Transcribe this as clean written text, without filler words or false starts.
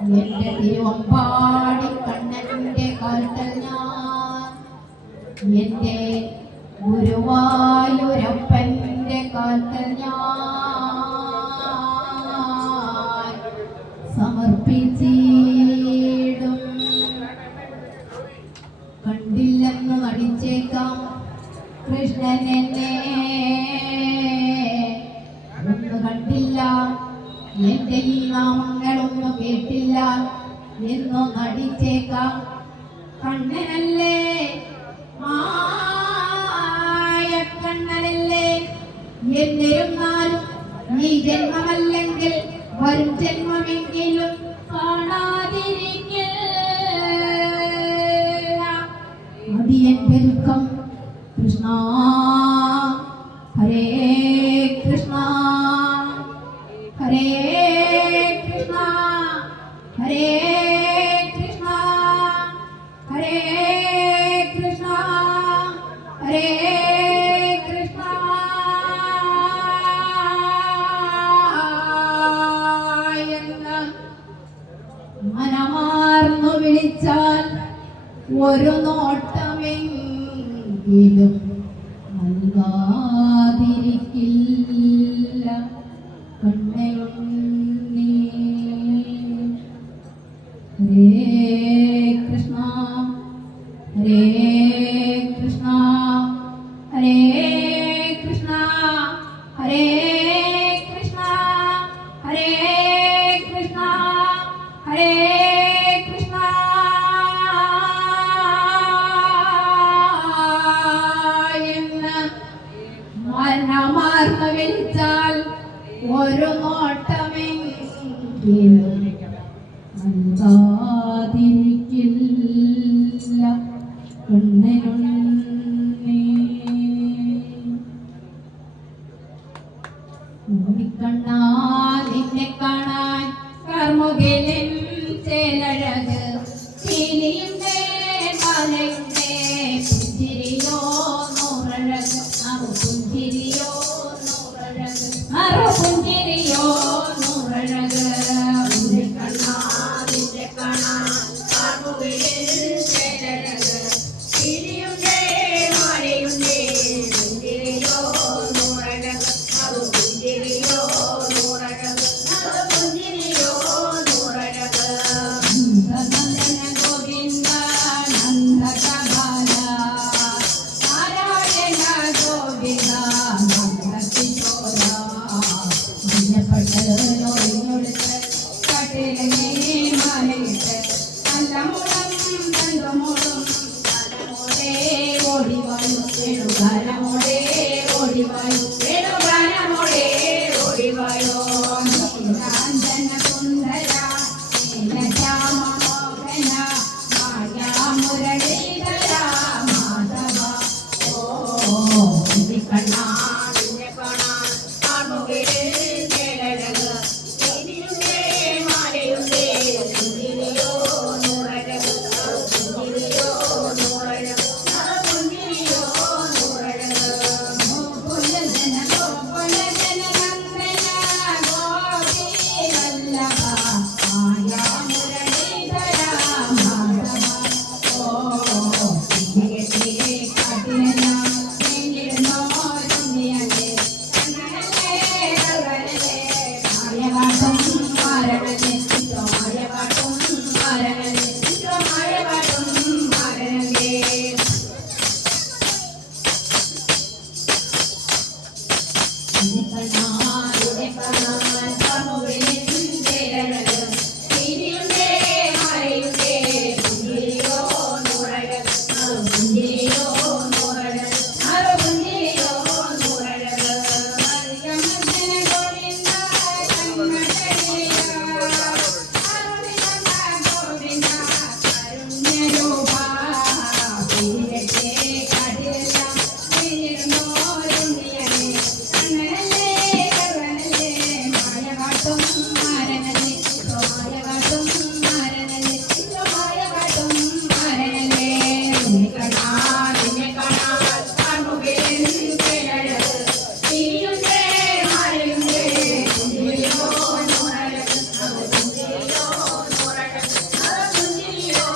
എന്റെ തിരുവമ്പാടി കണ്ണന്റെ കാൽക്കൽ ഞാൻ എന്റെ ഗുരുവായൂരപ്പന്റെ കാൽക്കൽ ഞാൻ സമർപ്പിച്ചിടും. കണ്ടില്ലെന്ന് നടിച്ചേക്കാം കൃഷ്ണൻ എന്നെ, ഒന്ന് കണ്ടില്ല എന്റെ ഈ നാമങ്ങളൊന്നും കേട്ടില്ല എന്നു നടിച്ചേക്കാം. കണ്ണനല്ലേ മായക്കണ്ണനല്ലേ എന്നിരുന്നാലും ഈ ജന്മമല്ലെങ്കിൽ വരും ജന്മമെങ്കിലും കാണാതിരിക്കില്ല. അതിയൻ പെരുക്കം കൃഷ്ണ ഹരേ കൃഷ്ണ ഹരേ കൃഷ്ണ ഹരേ കൃഷ്ണ ഹരേ കൃഷ്ണ ഹരേ കൃഷ്ണ എന്ന് മനമാർന്നു വിളിച്ചാൽ ഒരു നോട്ടമെങ്കിലും നൽകാതിരിക്കില്ല കണ്ണനുണ്ണി. ഹരേ കൃഷ്ണ ഹരേ കൃഷ്ണ ഹരേ കൃഷ്ണ ഹരേ കൃഷ്ണ ഹരേ കൃഷ്ണ ഹരേ കൃഷ്ണ എന്ന് മനമാർന്നു വിളിച്ചാൽ ഒരു നോട്ടമെങ്കിലും നൽകാതിരിക്കില്ല കണ്ണനുണ്ണി. കണ്ണാ നിന്നെ കാണാൻ കാർമുകിലൻ ചേലഴക് കിളിയുണ്ടേ മാലയുണ്ടേ പുഞ്ചിരിയോ നൂറഴക് പുഞ്ചിരിയോ നൂറഴക് പുഞ്ചിരിയോ നൂറഴക്. കണ്ണാ നിന്നെ കാണാൻ കാർമുകിലൻ ചേലഴക് കിളിയുണ്ടേ മാലയുണ്ടേ പുഞ്ചിരിയോ നൂറഴക് പുഞ്ചിരിയോ നൂറഴക് പുഞ്ചിരിയോ നൂറഴക്. നന്ദനന്ദന ഗോവിന്ദ നന്ദകബാല നാരായണ ഗോവിന്ദ നന്ദകിശോര ദിനപട്ടലൊഴിഞ്ഞൊടുത്ത് കട്ടിലേ മാലയിട്ട് അല്ലമുളം തങ്കമുളം ഗാനമോടെ ഓടിവായു വേണുഗാനമോടെ ഓടിവായു വേണുഗാനമോടെ ഓടിവായോ. നീലാഞ്ജന സുന്ദര നീലശ്യാമ മോഹന മായാമുരളീധര മാധവ. ഓ കണ്ണാ നിന്നെ കാണാൻ കാർമുകിലൻ ചേലഴക് കിളിയുണ്ടേ മാലയുണ്ടേ പുഞ്ചിരിയോ നൂറഴക് പുഞ്ചിരിയോ നൂറഴക് പുഞ്ചിരിയോ നൂറഴക്. ഗോകുലജന ഗോകുലജന നന്ദന ഗോപി വല്ലഭ മായാമുരളീധര മാധവ. ഓ തിരികെ കാട്ടിലെല്ലാം നീങ്ങിരുന്നോരുണ്ണിയല്ലേ കണ്ണനല്ലേ കള്ളനല്ലേ മായവാട്ടും മാരണല്ലേ മായവാട്ടും മാരണല്ലേ മായവാട്ടും മാരണല്ലേ. കണ്ണാ നിന്നെ കാണാൻ കാർമുകിലൻ ചേലഴക് കിളിയുണ്ടേ മാലയുണ്ടേ പുഞ്ചിരിയോ നൂറഴക് പുഞ്ചിരിയോ നൂറഴക് പുഞ്ചിരിയോ നൂറഴക്. ഹരിജന ഗോവിന്ദ കണ്ണടയില ഗോവിന്ദ കരുണ്യരൂപ തിരികെ കാട്ടിലെല്ലാം നീങ്ങിരുന്നോരുണ്ണിയല്ലേ കണ്ണനല്ലേ കള്ളനല്ലേ മായവാട്ടും മാരനല്ലേ